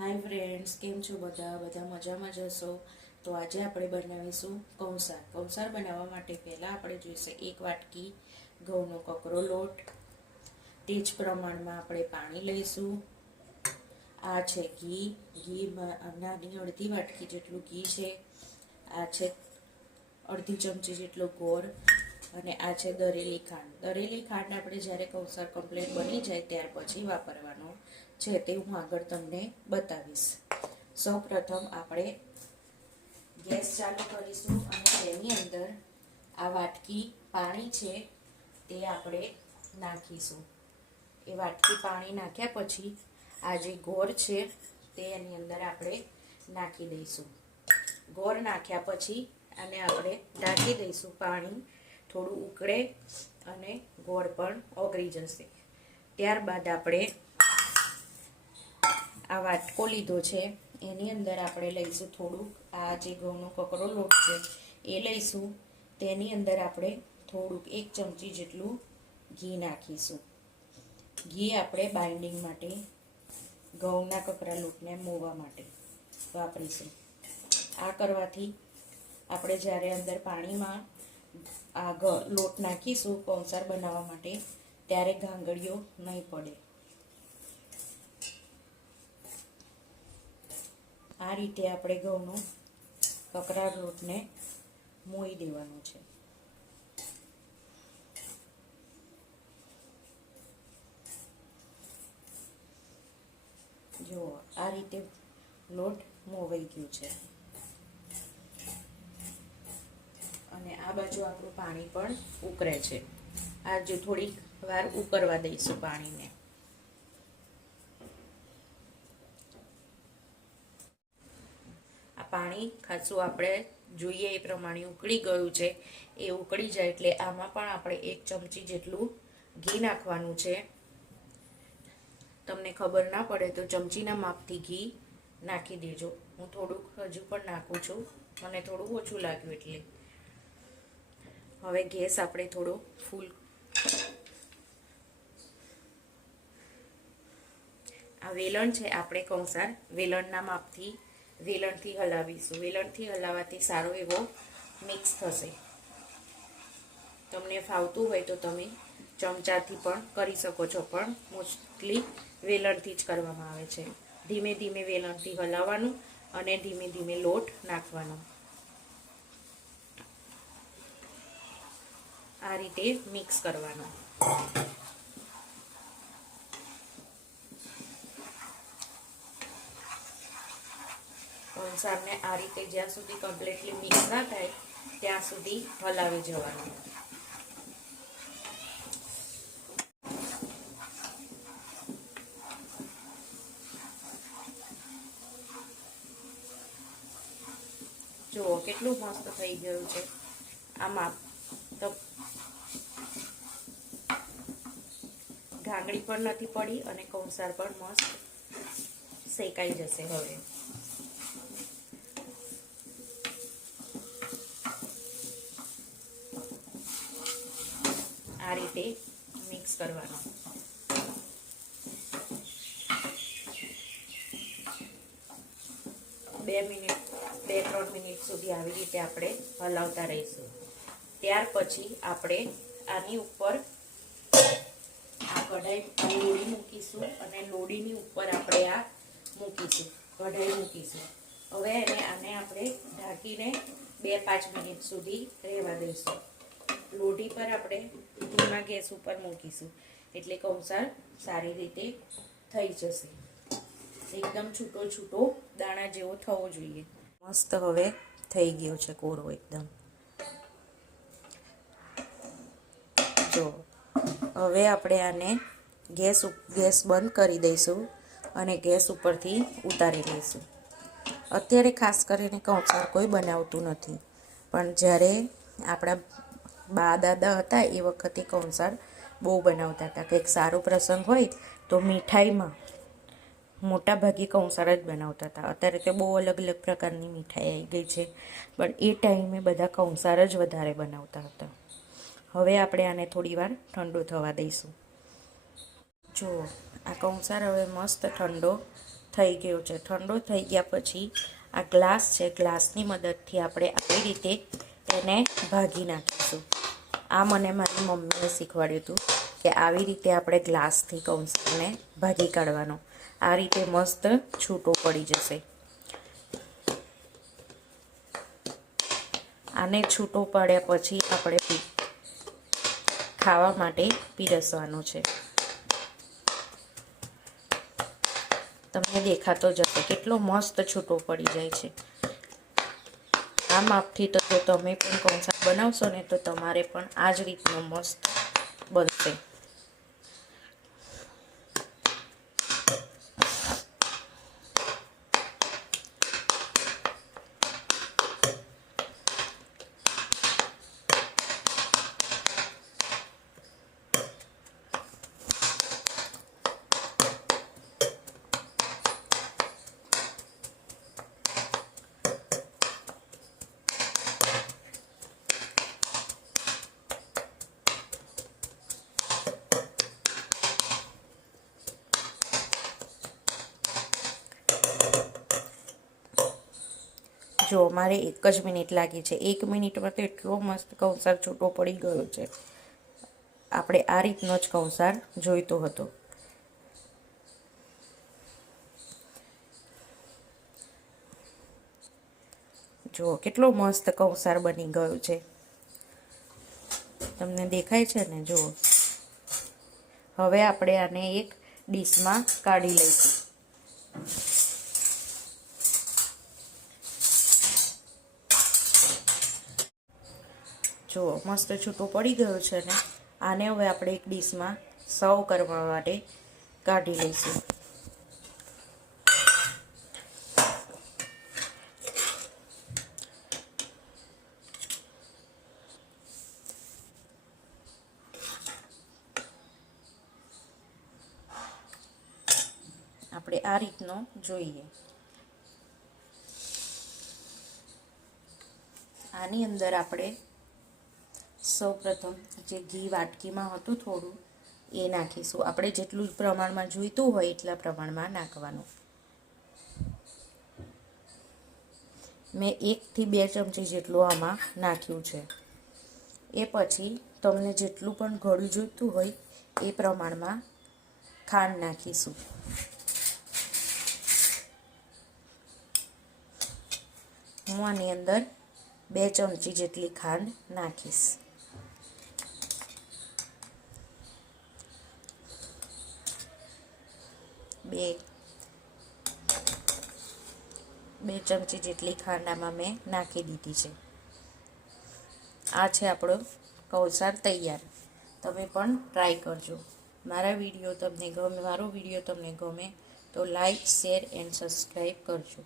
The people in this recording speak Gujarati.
हाय फ्रेंड्स, केम छो बधा बधा मजामां ज हशो। तो आज આપણે બનાવીશું કૌંસાર। કૌંસાર બનાવવા માટે પહેલાં આપણે જોઈશે 1 વાટકી ઘઉંનો કકરો લોટ। તે જ પ્રમાણમાં આપણે પાણી લઈશું। આ છે ઘીમાં નાની અડધી વાટકી જેટલું ઘી છે। આ છે અડધી ચમચી જેટલો ગોળ અને આ છે દરેલી ખાંડ। દરેલી ખાંડ આપણે જ્યારે કૌંસાર કમ્પ્લીટ બની જાય ત્યાર પછી વાપરવાનો છે, તે હું આગળ તમને બતાવીશ। સૌપ્રથમ આપણે ગેસ ચાલુ કરીશું અને તેની અંદર આ વાટકી પાણી છે તે આપણે નાખીશું। એ વાટકી પાણી નાખ્યા પછી આ જે ગોળ છે તે એની અંદર આપણે નાખી દઈશું। ગોળ નાખ્યા પછી આને આપણે ઢાંકી દઈશું। પાણી થોડું ઉકળે અને ગોળ પણ ઓગળી જશે। ત્યારબાદ આપણે આ વાટકો લીધો છે એની અંદર આપણે લઈશું થોડુંક આ જે ઘઉંનો કકરો લોટ છે એ લઈશું। તેની અંદર આપણે થોડુંક 1 ચમચી જેટલું ઘી નાખીશું। ઘી આપણે બાઇન્ડિંગ માટે ઘઉંના કકરા લોટને મોવા માટે વાપરીશું। આ કરવાથી આપણે જ્યારે અંદર પાણીમાં આ લોટ નાખીશું કૌંસાર બનાવવા માટે ત્યારે ગાંગળીઓ નહીં પડે। આ રીતે આપણે ઘઉંનો કકરા લોટને મોઈ દેવાનો છે। જો આ રીતે લોટ મોવાઈ ગયો છે અને આ બાજુ આપણું પાણી પણ ઉકળે છે। આ જો થોડીક વાર ઉકળવા દઈશું પાણીને। આ પાણી ખાસું આપણે જોઈએ એ પ્રમાણે ઉકળી ગયું છે। એ ઉકળી જાય એટલે આમાં પણ આપણે 1 ચમચી જેટલું ઘી નાખવાનું છે। તમને ખબર ના પડે તો ચમચીના માપથી ઘી નાખી દેજો। હું થોડુંક હજુ પણ નાખું છું, મને થોડું ઓછું લાગ્યું એટલે। હવે ગેસ આપણે થોડો ફૂલ આ વેલણ છે આપણે કૌંસાર વેલણના માપથી વેલણથી હલાવીશું। વેલણથી હલાવવાથી સારો એવો મિક્સ થશે। તમને ફાવતું હોય તો તમે ચમચાથી પણ કરી શકો છો, પણ મોસ્ટલી વેલણથી જ કરવામાં આવે છે। ધીમે ધીમે વેલણથી હલાવવાનું અને ધીમે ધીમે લોટ નાખવાનો। આ રીતે મિક્સ કરવાનો। કૌંસારને આ રીતે જ્યાં સુધી કમ્પ્લીટલી મિક્સ ના થાય ત્યાં સુધી હલાવી જવાનું। જુઓ કેટલું મસ્ત થઈ ગયું છે। આમાં તો ગાંગડી પણ નથી પડી અને કૌંસાર પણ મસ્ત શેકાઈ જશે। હવે આ રીતે મિક્સ કરવાનો। 2-3 મિનિટ સુધી આવી રીતે આપણે હલાવતા રહીશું। ત્યાર પછી આપણે આની ઉપર આ લોડી મૂકીશું અને લોડીની ઉપર આપણે આ મૂકીશું, કઢાઈ મૂકીશું। હવે આને આપણે ઢાંકીને 2-5 મિનિટ સુધી રહેવા દઈશું। લોઢી પર આપણે ધીમા ગેસ ઉપર મૂકીશું એટલે કૌંસાર સારી રીતે થઈ જશે। એકદમ છૂટો છૂટો દાણા જેવો થવો જોઈએ। મસ્ત હવે થઈ ગયો છે કોરો એકદમ। જો હવે આપણે આને ગેસ બંધ કરી દઈશું અને ગેસ ઉપરથી ઉતારી લઈશું। અત્યારે ખાસ કરીને કૌંસાર કોઈ બનાવતું નથી, પણ જ્યારે આપણા બા દાદા હતા એ વખતે કૌંસાર બહુ બનાવતા હતા। કંઈક સારો પ્રસંગ હોય તો મીઠાઈમાં મોટા ભાગે કૌંસાર જ બનાવતા હતા। અત્યારે તો બહુ અલગ અલગ પ્રકારની મીઠાઈ આવી ગઈ છે, પણ એ ટાઈમે બધા કૌંસાર જ વધારે બનાવતા હતા। હવે આપણે આને થોડી વાર ઠંડો થવા દઈશું। જુઓ આ કૌંસાર હવે મસ્ત ઠંડો થઈ ગયો છે. ઠંડો થઈ ગયા પછી આ ગ્લાસ છે, ગ્લાસની મદદથી આપણે આવી રીતે એને ભાગી નાખીશું. આ મને મારી મમ્મીએ શીખવાડ્યું હતું કે આવી રીતે આપણે ગ્લાસથી કૌંસરને ભાગી કાઢવાનો. આ રીતે મસ્ત છૂટો પડી જશે. આને છૂટો પાડ્યા પછી આપણે ખાવા માટે પીરસવાનું છે. તમને દેખાતો જશે કેટલો મસ્ત છૂટો પડી જાય છે. આ માપથી તો જો તમે પણ કૌંસર બનાવશો ને તો તમારે પણ આ જ રીતનો મસ્ત બનશે. જો મારે 1 જ મિનિટ લાગી છે. 1 મિનિટમાં તો એટલો મસ્ત કૌંસર છૂટો પડી ગયો છે. આપણે આ રીતનો જ કૌંસર જોઈતો હતો. જો કેટલો મસ્ત કૌંસર બની ગયો છે. તમને દેખાય છે ને? જુઓ. હવે આપણે આને એક ડીશમાં કાઢી લઈશું. જુઓ મસ્ત છૂટો પડી ગયો છે ને. આને હવે આપણે એક ડીશમાં સર્વ કરવા માટે કાઢી લઈશું. આપણે આ રીતનો જોઈએ. આની અંદર આપણે સૌપ્રથમ જે ઘી વાટકીમાં હતું થોડું એ નાખીશું. આપણે જેટલું પ્રમાણમાં જોઈતું હોય એટલા પ્રમાણમાં નાખવાનું. મેં 1 થી 2 ચમચી જેટલું આમાં નાખ્યું છે. એ પછી તમને જેટલું પણ ગળ્યું જોઈતું હોય એ પ્રમાણમાં ખાંડ નાખીશું. હું આની અંદર 2 ચમચી જેટલી ખાંડ નાખીશ. બે ચમચી જેટલી ખાંડ આમાં મેં નાખી દીધી છે. આ છે આપણો કૌંસર તૈયાર. તમે પણ ટ્રાય કરજો. મારો વિડીયો તમને ગમે તો લાઈક, શેર એન્ડ સબસ્ક્રાઈબ કરજો.